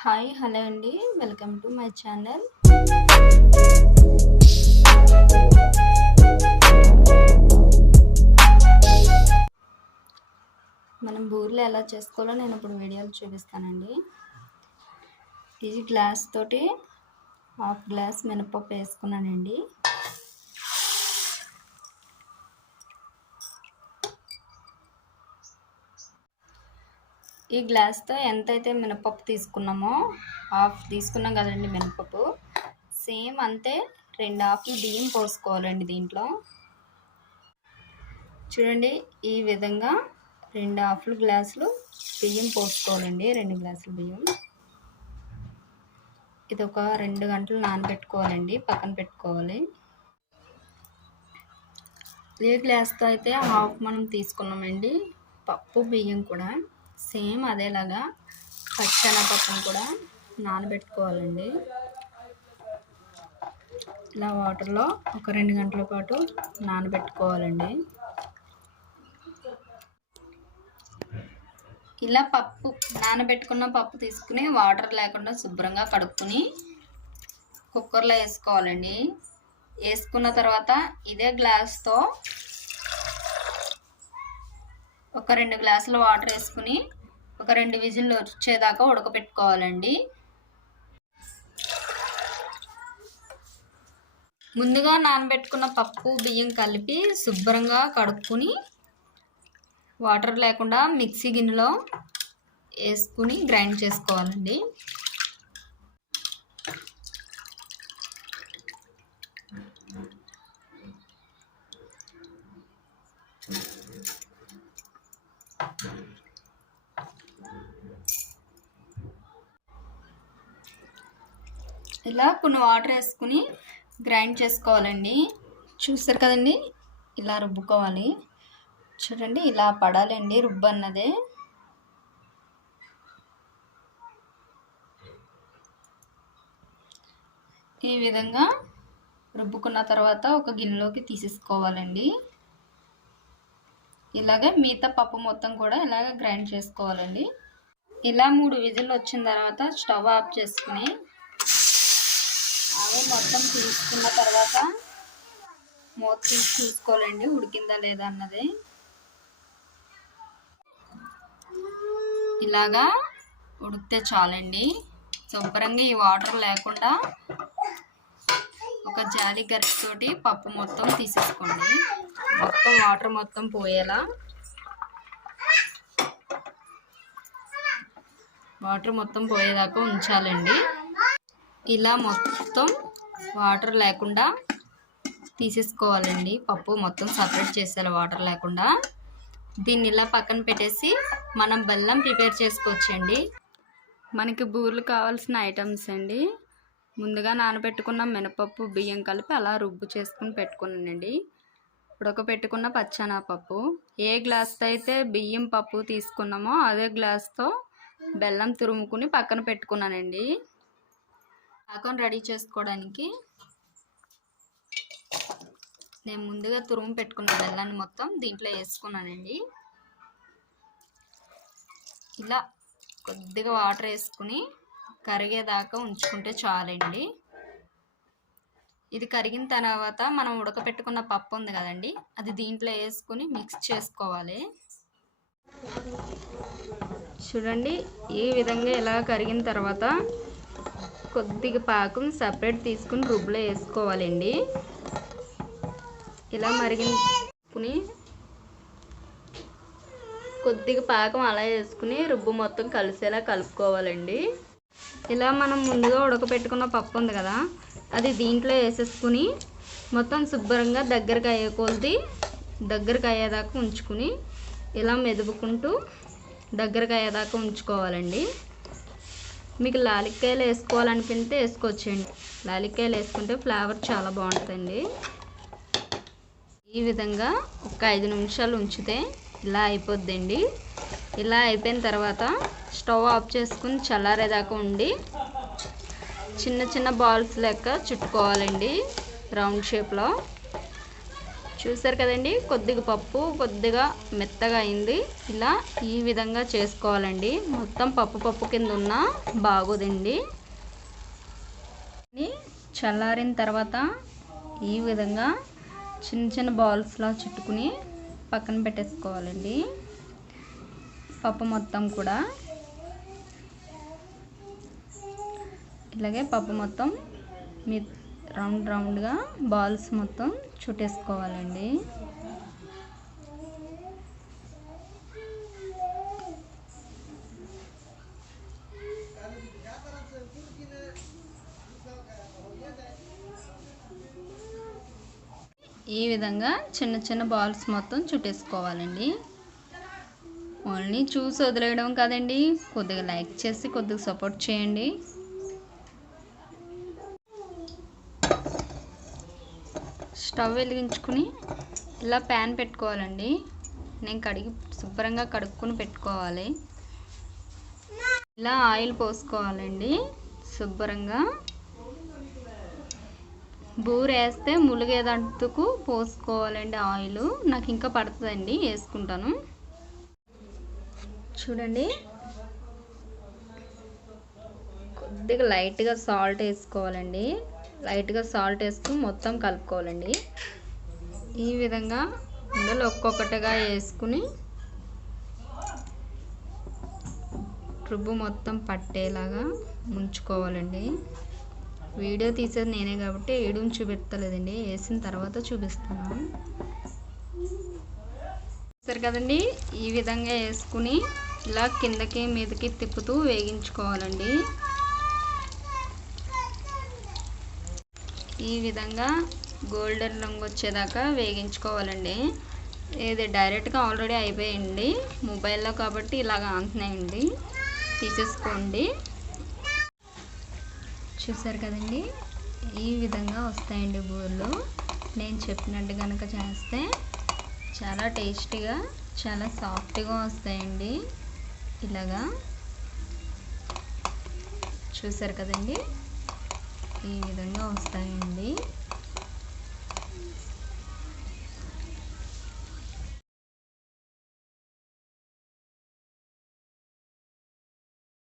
Hi hello అండి. Welcome to my channel. మనం బూరెలు ఎలా చేసుకోవాలో నేను ఇప్పుడు వీడియోలు చూపిస్తానండి. ఈ గ్లాస్ తోటి హాఫ్ గ్లాస్ మినపప్పు వేసుకున్నానండి. ఈ గ్లాస్తో ఎంతైతే మినపప్పు తీసుకున్నామో హాఫ్ తీసుకున్నాం కదండి మినపప్పు, సేమ్ అంతే 2 హాఫ్లు బియ్యం పోసుకోవాలండి. దీంట్లో చూడండి, ఈ విధంగా 2 హాఫ్లు గ్లాసులు బియ్యం పోసుకోవాలండి. 2 గ్లాసులు బియ్యం. ఇది ఒక 2 గంటలు నానబెట్టుకోవాలండి, పక్కన పెట్టుకోవాలి. ఏ గ్లాస్తో అయితే హాఫ్ మనం తీసుకున్నామండి పప్పు బియ్యం కూడా సేమ్ అదేలాగా పచ్చెనగపప్పును కూడా నానబెట్టుకోవాలండి. ఇలా వాటర్లో ఒక 2 గంటల పాటు నానబెట్టుకోవాలండి. ఇలా నానబెట్టుకున్న పప్పు తీసుకుని వాటర్ లేకుండా శుభ్రంగా కడుక్కుని కుక్కర్లో వేసుకోవాలండి. వేసుకున్న తర్వాత ఇదే గ్లాస్తో ఒక 2 గ్లాసుల వాటర్ వేసుకుని ఒక 2 విజిల్లు వచ్చేదాకా ఉడకపెట్టుకోవాలండి. ముందుగా నానబెట్టుకున్న పప్పు బియ్యం కలిపి శుభ్రంగా కడుక్కుని వాటర్ లేకుండా మిక్సీ గిన్నెలో వేసుకుని గ్రైండ్ చేసుకోవాలండి. ఇలా కొన్ని వాటర్ వేసుకుని గ్రైండ్ చేసుకోవాలండి. చూస్తారు కదండి, ఇలా రుబ్బుకోవాలి. చూడండి, ఇలా పడాలండి రుబ్బు అన్నదే. ఈ విధంగా రుబ్బుకున్న తర్వాత ఒక గిన్నెలోకి తీసేసుకోవాలండి. ఇలాగే మిగతా పప్పు మొత్తం కూడా ఇలాగ గ్రైండ్ చేసుకోవాలండి. ఇలా 3 విజిల్లు వచ్చిన తర్వాత స్టవ్ ఆఫ్ చేసుకుని అవి మొత్తం తీసుకున్న తర్వాత మూత తీసి చూసుకోవాలండి ఉడికిందా లేదా అన్నది. ఇలాగా ఉడికితే చాలండి. శుభ్రంగా ఈ వాటర్ లేకుండా ఒక జాలి గరిటెతోటి పప్పు మొత్తం తీసేసుకోండి. మొత్తం వాటర్ మొత్తం పోయేలా వాటర్ మొత్తం పోయేదాకా ఉంచాలండి. ఇలా మొత్తం వాటర్ లేకుండా తీసేసుకోవాలండి. పప్పు మొత్తం సపరేట్ చేసేయాలి వాటర్ లేకుండా. దీన్ని ఇలా పక్కన పెట్టేసి మనం బెల్లం ప్రిపేర్ చేసుకోవచ్చండి. మనకి బూరెలు కావాల్సిన ఐటమ్స్ అండి. ముందుగా నానబెట్టుకున్న మినపప్పు బియ్యం కలిపి అలా రుబ్బు చేసుకుని పెట్టుకున్నానండి. ఉడకపెట్టుకున్న పచ్చెనగపప్పు, ఏ గ్లాస్తో అయితే బియ్యం పప్పు తీసుకున్నామో అదే గ్లాస్తో బెల్లం తురుముకుని పక్కన పెట్టుకున్నానండి. పాకం రెడీ చేసుకోవడానికి నేను ముందుగా తురుము పెట్టుకున్న బెల్లాన్ని మొత్తం దీంట్లో వేసుకున్నానండి. ఇలా కొద్దిగా వాటర్ వేసుకుని కరిగేదాకా ఉంచుకుంటే చాలండి. ఇది కరిగిన తర్వాత మనం ఉడకపెట్టుకున్న పప్పు ఉంది కదండి, అది దీంట్లో వేసుకుని మిక్స్ చేసుకోవాలి. చూడండి, ఈ విధంగా ఇలా కరిగిన తర్వాత కొద్దిగా పాకం సపరేట్ తీసుకుని రుబ్బులో వేసుకోవాలండి. ఇలా మరిగించుకుని కొద్దిగా పాకం అలా వేసుకుని రుబ్బు మొత్తం కలిసేలా కలుపుకోవాలండి. ఇలా మనం ముందుగా ఉడకపెట్టుకున్న పప్పు ఉంది కదా, అది దీంట్లో వేసేసుకుని మొత్తం శుభ్రంగా దగ్గరికి అయ్యే కొద్ది దగ్గరికి అయ్యేదాకా ఉంచుకుని ఇలా మెదుపుకుంటూ దగ్గరికి అయ్యేదాకా ఉంచుకోవాలండి. మీకు లాలిక్కాయలు వేసుకోవాలనిపిస్తే వేసుకోవచ్చండి. లాలిక్కాయలు వేసుకుంటే ఫ్లేవర్ చాలా బాగుంటుందండి. ఈ విధంగా ఒక 5 నిమిషాలు ఉంచితే ఇలా అయిపోద్దండి. ఇలా అయిపోయిన తర్వాత స్టవ్ ఆఫ్ చేసుకుని చల్లారేదాకా ఉండి చిన్న చిన్న బాల్స్ లెక్క చుట్టుకోవాలండి రౌండ్ షేప్లో. చూసారు కదండి, కొద్దిగా పప్పు కొద్దిగా మెత్తగా అయింది. ఇలా ఈ విధంగా చేసుకోవాలండి. మొత్తం పప్పు కింద ఉన్నా బాగోదండి. చల్లారిన తర్వాత ఈ విధంగా చిన్న చిన్న బాల్స్లా చుట్టుకుని పక్కన పెట్టేసుకోవాలండి. పప్పు మొత్తం కూడా ఇలాగే పప్పు మొత్తం మీ రౌండ్గా బాల్స్ మొత్తం చుట్టేసుకోవాలండి. ఈ విధంగా చిన్న చిన్న బాల్స్ మొత్తం చుట్టేసుకోవాలండి. ఓన్లీ చూసి వదిలేయడం కాదండి, కొద్దిగా లైక్ చేసి కొద్దిగా సపోర్ట్ చేయండి. స్టవ్ వెలిగించుకుని ఇలా ప్యాన్ పెట్టుకోవాలండి. నేను శుభ్రంగా కడుక్కొని పెట్టుకోవాలి. ఇలా ఆయిల్ పోసుకోవాలండి. శుభ్రంగా బూర వేస్తే ములిగేదందుకు పోసుకోవాలండి ఆయిల్. నాకు ఇంకా పడుతుందండి, వేసుకుంటాను. చూడండి, కొద్దిగా లైట్గా సాల్ట్ వేసుకోవాలండి. లైట్గా సాల్ట్ వేసుకుని మొత్తం కలుపుకోవాలండి. ఈ విధంగా ఇందులో ఒక్కొక్కటిగా వేసుకుని రుబ్బు మొత్తం పట్టేలాగా ముంచుకోవాలండి. వీడియో తీసేది నేనే కాబట్టి వేయడం చూపెట్టలేదండి, వేసిన తర్వాత చూపిస్తాను. సరే కదండి, ఈ విధంగా వేసుకుని ఇలా కిందకి మీదకి తిప్పుతూ వేగించుకోవాలండి. ఈ విధంగా గోల్డెన్ రంగు వచ్చేదాకా వేగించుకోవాలండి. ఇది డైరెక్ట్గా ఆల్రెడీ అయిపోయింది మొబైల్లో కాబట్టి ఇలాగ అంటున్నాయండి, తీసేసుకోండి. చూసారు కదండి, ఈ విధంగా వస్తాయండి బూరెలు. నేను చెప్పినట్టు కనుక చేస్తే చాలా టేస్టీగా చాలా సాఫ్ట్గా వస్తాయండి. ఇలాగా చూసారు కదండి, ఈ విధంగా వస్తాయండి.